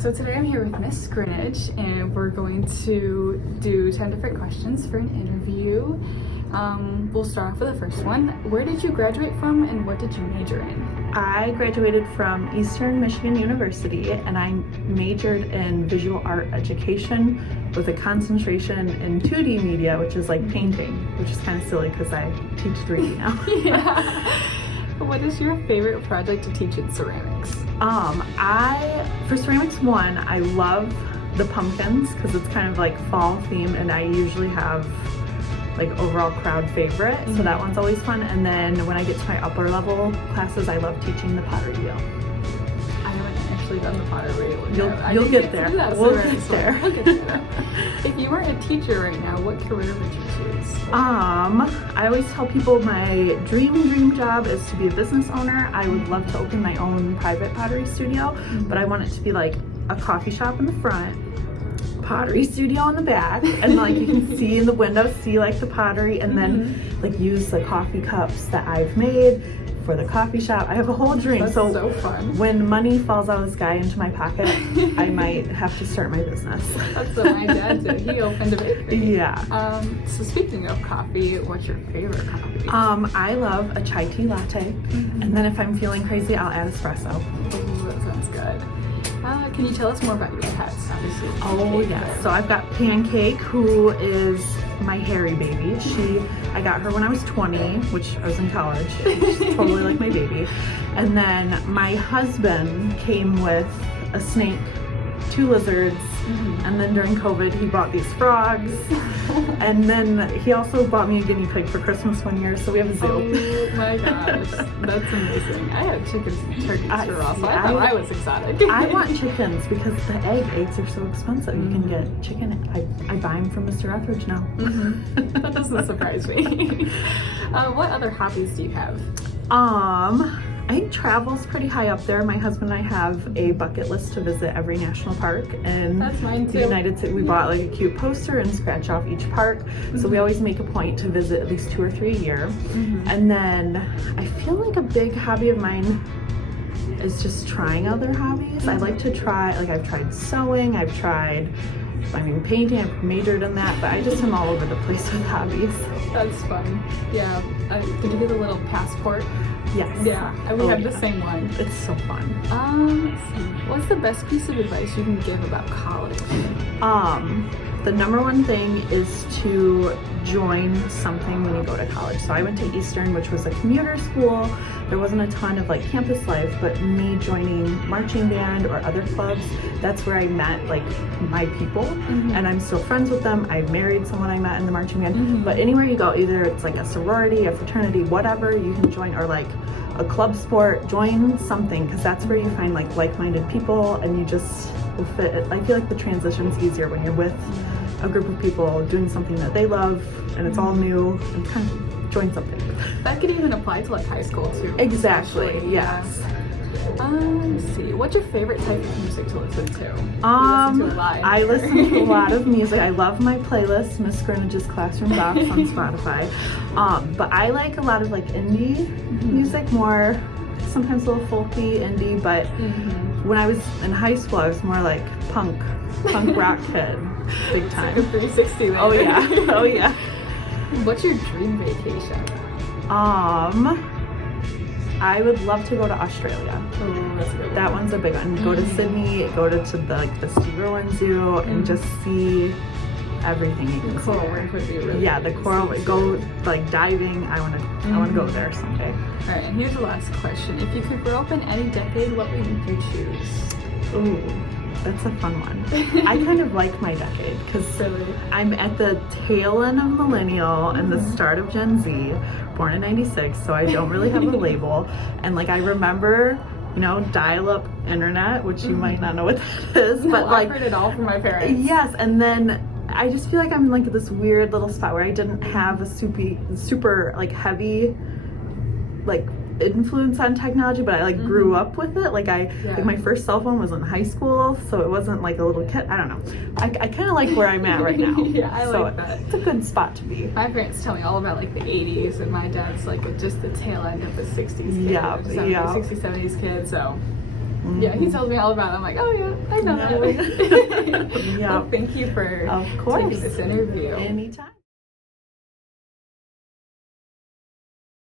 So today I'm here with Miss Greenwich and we're going to do 10 different questions for an interview. We'll start off with the first one. Where did you graduate from and what did you major in? I graduated from Eastern Michigan University and I majored in visual art education with a concentration in 2D media, which is like painting, which is kind of silly because I teach 3D now. Yeah. What is your favorite project to teach in ceramics? For ceramics 1, I love the pumpkins because it's kind of like fall theme and I usually have like overall crowd favorite, so that one's always fun. And then when I get to my upper level classes, I love teaching the pottery wheel. I haven't actually done the pottery wheel. You'll get there. We'll get there. We'll get there. If you weren't a teacher right now, what career would you choose? I always tell people my dream job is to be a business owner. I would love to open my own private pottery studio, but I want it to be like a coffee shop in the front, pottery studio in the back, and like you can see in the window, see like the pottery, and then like use the coffee cups that I've made for the coffee shop. I have a whole dream. That's so fun. When money falls out of the sky into my pocket, I might have to start my business. That's what my dad did. He opened a bakery. Yeah. So speaking of coffee, what's your favorite coffee? I love a chai tea latte, and then if I'm feeling crazy, I'll add espresso. Ooh, that sounds good. Can you tell us more about your pets? Obviously. Oh yes. So I've got Pancake, who is my hairy baby. I got her when I was 20, which I was in college. She's totally like my baby. And then my husband came with a snake, 2 lizards, and then during COVID he bought these frogs. And then he also bought me a guinea pig for Christmas one year, so we have a zoo. Oh my gosh, that's amazing. I had chickens and turkeys for all, so I thought I was exotic. I want chickens because the eggs are so expensive. You can get chicken. I buy them from Mr. Etheridge now. That doesn't surprise me. What other hobbies do you have? I think travel's pretty high up there. My husband and I have a bucket list to visit every national park in the United States. We bought like a cute poster and scratch off each park. So we always make a point to visit at least 2 or 3 a year. And then I feel like a big hobby of mine is just trying other hobbies. I like to try, like I've tried sewing, I've tried painting, I've majored in that, but I just am all over the place with hobbies. That's fun. Yeah. Did you get a little passport? Yes. Yeah, we have the same one. It's so fun. Let's see. What's the best piece of advice you can give about college? The number one thing is to join something when you go to college. So I went to Eastern, which was a commuter school. There wasn't a ton of like campus life, but me joining marching band or other clubs, that's where I met like my people, and I'm still friends with them. I married someone I met in the marching band. But anywhere you go, either it's like a sorority, a fraternity, whatever, you can join, or like a club sport, join something, because that's where you find like-minded people and you just will fit. I feel like the transition's easier when you're with a group of people doing something that they love and it's all new, and kind of join something. That could even apply to like high school too. Exactly, yes. Let's see. What's your favorite type of music to listen to? I listen to a lot of music. I love my playlist, Miss Greenwich's Classroom Box on Spotify. But I like a lot of like indie music, more sometimes a little folky indie, but when I was in high school I was more like punk rock kid, big time. It's like a 360 there. Oh yeah, oh yeah. What's your dream vacation? I would love to go to Australia. Oh, that's a good one. That one's a big one. Go to Sydney, go to the Steve Irwin Zoo, and just see everything you can see. Coral Reef would be really the coral. Go like diving. I want to go there someday. All right, and here's the last question. If you could grow up in any decade, what would you choose? Ooh, that's a fun one. I kind of like my decade because I'm at the tail end of millennial and the start of Gen Z, born in '96, so I don't really have a label. And like I remember, dial-up internet, which you might not know what that is, No, but like I heard it all from my parents. Yes, and then I just feel like I'm in like this weird little spot where I didn't have a super like heavy like influence on technology, but I like grew up with it. Like like my first cell phone was in high school, so it wasn't like a little kid. I don't know. I kind of like where I'm at right now. Yeah, I like that. It's a good spot to be. My parents tell me all about like the 80s, and my dad's like just the tail end of the 60s kid. Yeah, 60s, 70s kid. So Yeah, he tells me all about it. I'm like, oh yeah, I know that. Yeah. Well, thank you for Of course. taking this interview. Anytime.